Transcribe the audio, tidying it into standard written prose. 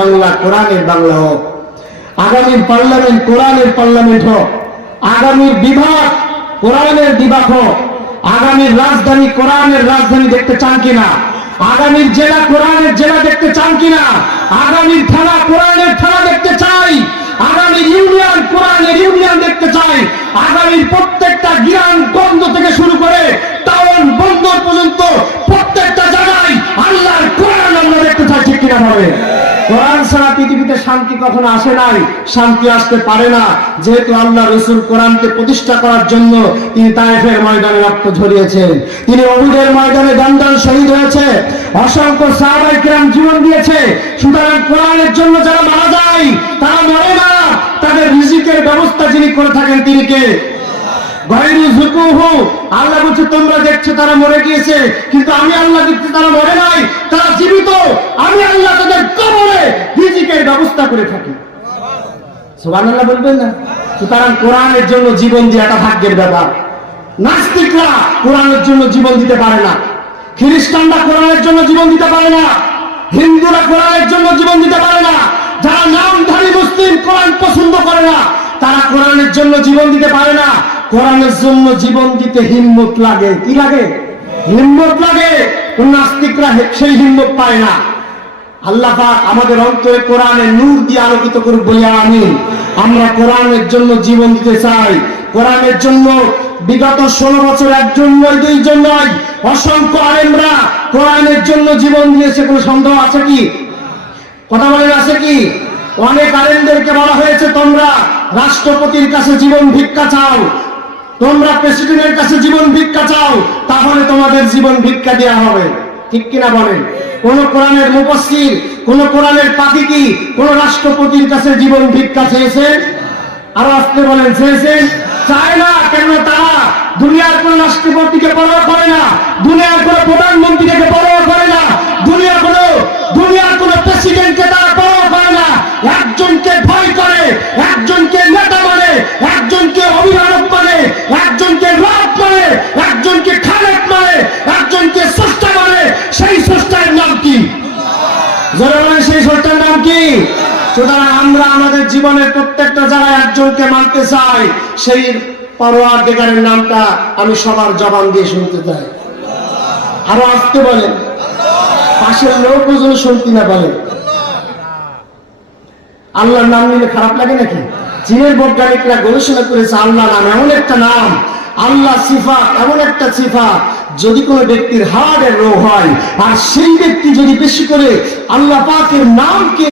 বাংলা কোরআনের বাংলা হোক, আগামীর পার্লামেন্ট কোরআনের পার্লামেন্ট হোক, আগামীর বিভাগ কোরআনের বিভাগ হোক, আগামীর রাজধানী কোরআনের রাজধানী দেখতে চান কিনা, আগামীর জেলা কোরআনের জেলা দেখতে চান কিনা, আগামীর থানা কোরআনের থানা দেখতে চাই, আগামীর ইউনিয়ন কোরআনের ইউনিয়ন দেখতে চাই, আগামীর প্রত্যেকটা গ্রাম গঞ্জ থেকে শুরু করে টাউন বন্দর পর্যন্ত প্রত্যেকটা জায়গায় আল্লাহর কোরআন আমরা দেখতে চাই। ঠিক কিনা ভাবে? কোরআন ছাড়া পৃথিবীতে শান্তি কখনো আসে নাই, শান্তি আসতে পারে না, যেহেতু আল্লাহ রাসূল কোরআনকে প্রতিষ্ঠা করার জন্য তিনি তায়েফের ময়দানে রক্ত ঝরিয়েছেন, তিনি উহুদের ময়দানে দণ্ডান শহীদ হয়েছে, অসংখ্য সাহাবায়ে কেরাম জীবন দিয়েছে। সুতরাং কোরআনের জন্য যারা মারা যায় তারা মরে না, তাদের রিজিকের ব্যবস্থা যিনি করে থাকেন তিনি কে? আল্লাহ বলছে তোমরা দেখছো তারা মরে গিয়েছে, কিন্তু আমি আল্লাহ দেখছি তারা মরে নাই, তারা জীবিত। আমি আল্লাহ তাদের কবরে রিজিকের ব্যবস্থা করে থাকি। সুবহানাল্লাহ বলবেন না? সুতরাং কোরআনের জন্য জীবন দেওয়াটা ভাগ্যের ব্যাপার। নাস্তিকরা কোরআনের জন্য জীবন দিতে পারে না, খ্রিস্টানরা কোরআনের জন্য জীবন দিতে পারে না, হিন্দুরা কোরআনের জন্য জীবন দিতে পারে না, যারা নামধারী মুসলিম কোরআন পছন্দ করে না তারা কোরআনের জন্য জীবন দিতে পারে না। কোরআনের জন্য জীবন দিতে হিম্মত লাগে। কি লাগে? হিম্মত লাগে। কোন নাস্তিকরা সেই হিম্মত পায় না। আল্লাহ পাক আমাদের অন্তরে কোরআনের নূর দিয়ে আলোকিত করুক বলে আমিন। আমরা কোরআনের জন্য জীবন দিতে চাই। কোরআনের জন্য বিগত 16 বছর একজন নয়, দুইজন নয়, অসংখ্য আলেমরা কোরআনের জন্য জীবন দিয়েছে। কোনো সন্দেহ আছে কি? কথা বলেন, আছে কি? অনেক আলেমদেরকে বলা হয়েছে তোমরা রাষ্ট্রপতির কাছে জীবন ভিক্ষা চাও, তোমরা প্রেসিডেন্টের কাছে জীবন ভিক্ষা চাও, তাহলে তোমাদের জীবন ভিক্ষা দেওয়া হবে। ঠিক কিনা বলেন? কোন কোরআনের মুফাসসির, কোন কোরআনের পাখি কি কোন রাষ্ট্রপতির কাছে জীবন ভিক্ষা চেয়েছে? আরো আসতে বলেন, চেয়েছে? চায় না। কেন? তারা দুনিয়ার কোন রাষ্ট্রপতিকে পরোয়া করে না, দুনিয়ার কোন প্রধানমন্ত্রীকে পরোয়া করে না, দুনিয়ার কোন প্রেসিডেন্টকে তারা পরোয়া করে না। একজনকে ভয় করে, একজনকে নেতা মানে, একজনকে অভিভাবক মানে, একজনকে রব মানে, একজনকে খালেক মানে, একজনকে স্রষ্টা মানে। সেই স্রষ্টার নাম কি? যারা বলেন সেই স্রষ্টার নাম কি? সুতরাং আমরা আমাদের জীবনের প্রত্যেকটা জায়গায় একজনকে মানতে চাই। সেই পরওয়ারদিগারের নামটা আমি সবার জবান দিয়ে শুনতে চাই। আরো আসতে বলেন, পাশের লোক যেন শুনতে না বলে। আল্লাহর নাম নিলে খারাপ লাগে নাকি? চীনের বৈজ্ঞানিকরা গবেষণা করেছে আল্লাহ নাম এমন একটা নাম, আল্লাহ সিফাত এমন একটা সিফাত, যদি কোনো ব্যক্তির হার্টের রোগ হয় আর সেই ব্যক্তি যদি বেশি করে আল্লাহ পাকের নামকে